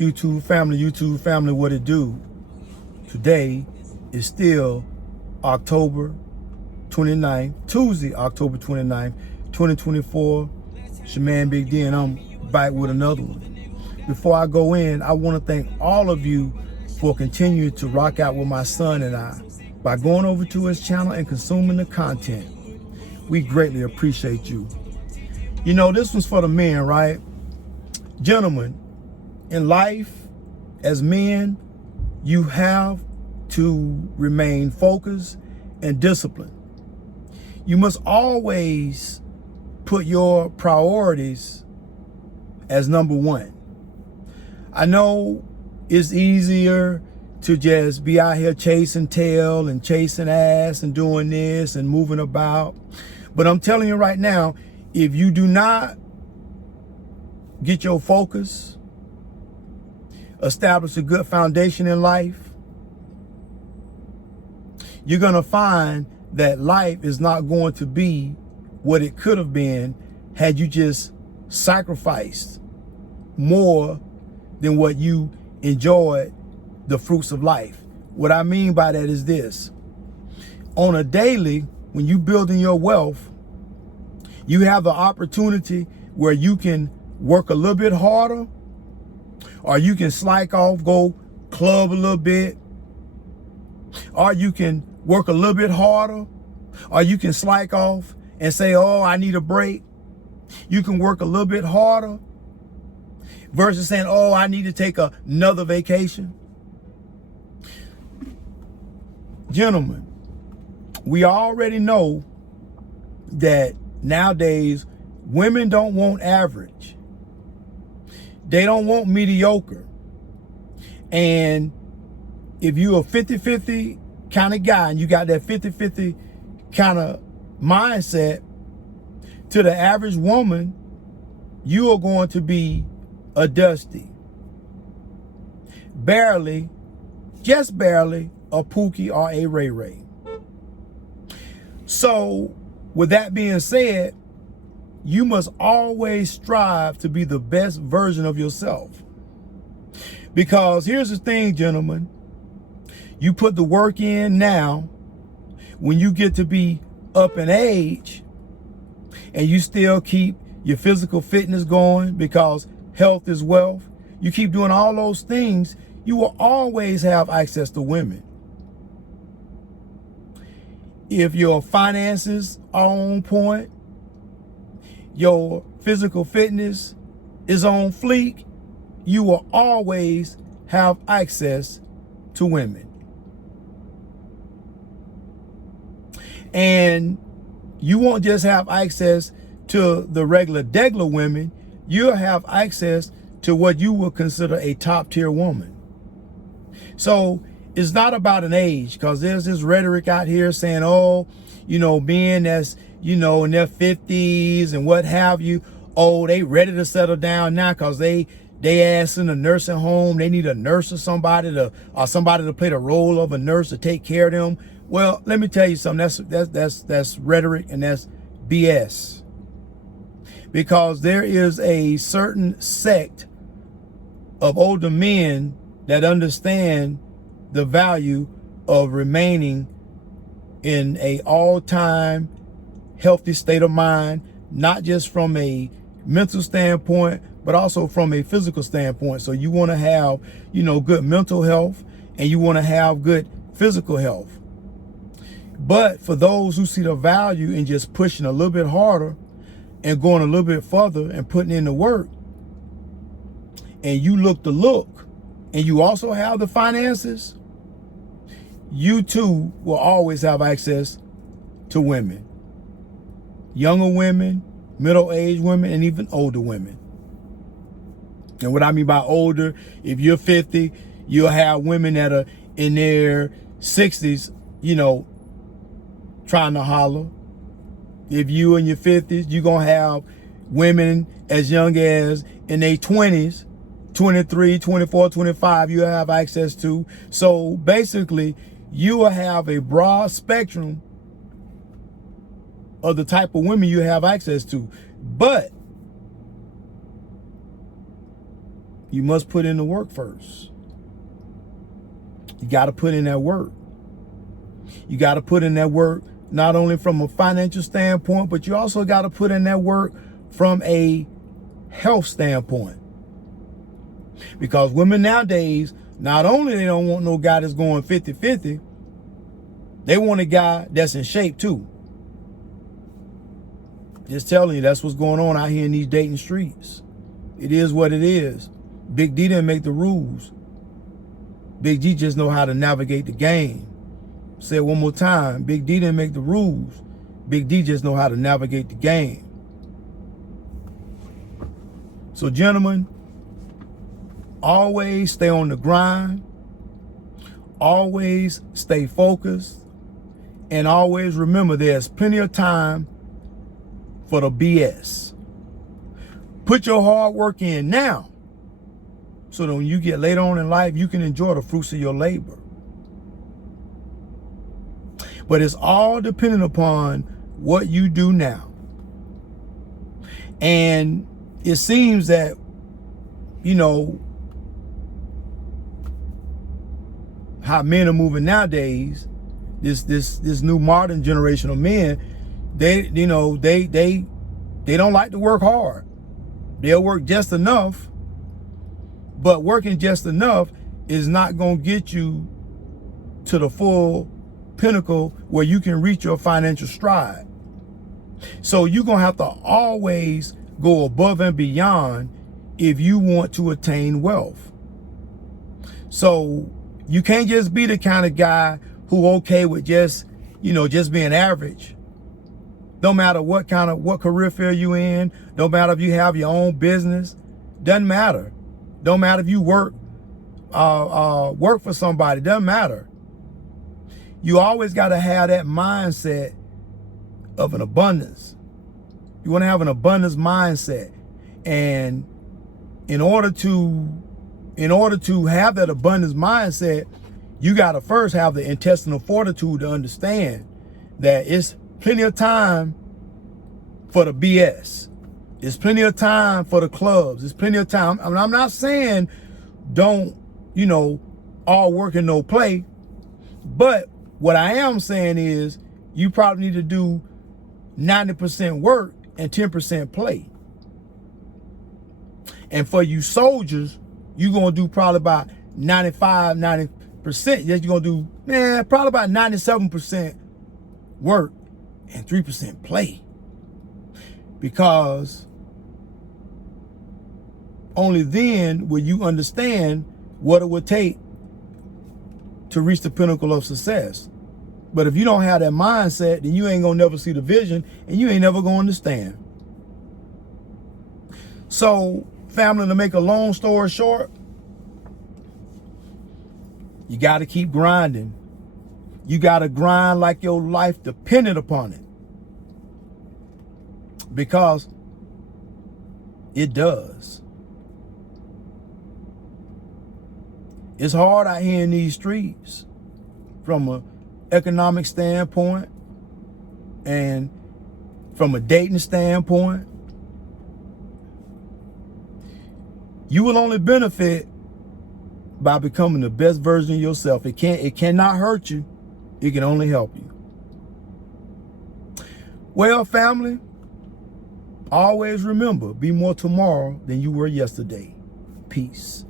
YouTube family, what it do? Today is still October 29th, Tuesday, October 29th, 2024. It's your man Big D, and I'm back with another one. Before I go in, I want to thank all of you for continuing to rock out with my son and I by going over to his channel and consuming the content. We greatly appreciate you. You know, this one's for the men, right? Gentlemen, in life, as men, you have to remain focused and disciplined. You must always put your priorities as number one. I know it's easier to just be out here chasing tail and chasing ass and doing this and moving about. But I'm telling you right now, if you do not get your focus, establish a good foundation in life, you're going to find that life is not going to be what it could have been had you just sacrificed more than what you enjoyed the fruits of life. What I mean by that is this. On a daily, when you building your wealth, you have the opportunity where you can work a little bit harder, or you can slack off, go club a little bit, or you can work a little bit harder, or you can slack off and say, oh, I need a break. You can work a little bit harder versus saying, oh, I need to take another vacation. Gentlemen, we already know that nowadays women don't want average. They don't want mediocre. And if you're a 50-50 kind of guy and you got that 50-50 kind of mindset, to the average woman, you are going to be a Dusty. Barely, just barely, a Pookie or a Ray Ray. So, with that being said, you must always strive to be the best version of yourself. Because here's the thing, gentlemen. You put the work in now, when you get to be up in age, and you still keep your physical fitness going because health is wealth, you keep doing all those things, you will always have access to women. If your finances are on point, your physical fitness is on fleek, you will always have access to women. And you won't just have access to the regular degular women, you'll have access to what you would consider a top tier woman. So it's not about an age, because there's this rhetoric out here saying, oh, you know, men that's, you know, in their 50s and what have you, oh, they ready to settle down now because they ass in a nursing home, they need a nurse or somebody to play the role of a nurse to take care of them. Well, let me tell you something, that's rhetoric, and that's BS. Because there is a certain sect of older men that understand the value of remaining in a all-time healthy state of mind, not just from a mental standpoint, but also from a physical standpoint. So you want to have, you know, good mental health, and you want to have good physical health. But for those who see the value in just pushing a little bit harder and going a little bit further and putting in the work, and you look the look, and you also have the finances, you too will always have access to women. Younger women, middle-aged women, and even older women. And what I mean by older, if you're 50, you'll have women that are in their 60s, you know, trying to holler. If you in your 50s, you're going to have women as young as in their 20s, 23, 24, 25, you have access to. So basically, you will have a broad spectrum of the type of women you have access to. But You must put in the work first. You got to put in that work. You got to put in that work not only from a financial standpoint, but you also got to put in that work from a health standpoint. Because women nowadays, not only they don't want no guy that's going 50-50, they want a guy that's in shape too. Just telling you, that's what's going on out here in these dating streets. It is what it is. Big D didn't make the rules. Big G just know how to navigate the game. Say it one more time. Big D didn't make the rules. Big D just know how to navigate the game. So gentlemen, always stay on the grind. Always stay focused. And always remember there's plenty of time for the BS. Put your hard work in now, so that when you get later on in life, you can enjoy the fruits of your labor. But it's all dependent upon what you do now. And it seems that, you know, how men are moving nowadays, this new modern generation of men, they don't like to work hard. They'll work just enough, but working just enough is not going to get you to the full pinnacle where you can reach your financial stride. So you're going to have to always go above and beyond if you want to attain wealth. So you can't just be the kind of guy who okay with just being average. No matter what career field you in, no matter if you have your own business, doesn't matter. Don't matter if you work for somebody, doesn't matter. You always got to have that mindset of an abundance. You want to have an abundance mindset. And in order to have that abundance mindset, you got to first have the intestinal fortitude to understand that it's plenty of time for the BS. There's plenty of time for the clubs. There's plenty of time. I mean, I'm not saying don't, all work and no play. But what I am saying is you probably need to do 90% work and 10% play. And for you soldiers, you're going to do probably about 90%. You're going to do, probably about 97% work and 3% play. Because only then will you understand what it would take to reach the pinnacle of success. But if you don't have that mindset, then you ain't gonna never see the vision and you ain't never gonna understand. So, family, to make a long story short, you gotta keep grinding. You gotta grind like your life depended upon it. Because it does. It's hard out here in these streets from an economic standpoint and from a dating standpoint. You will only benefit by becoming the best version of yourself. It cannot hurt you. It can only help you. Well, family, always remember, be more tomorrow than you were yesterday. Peace.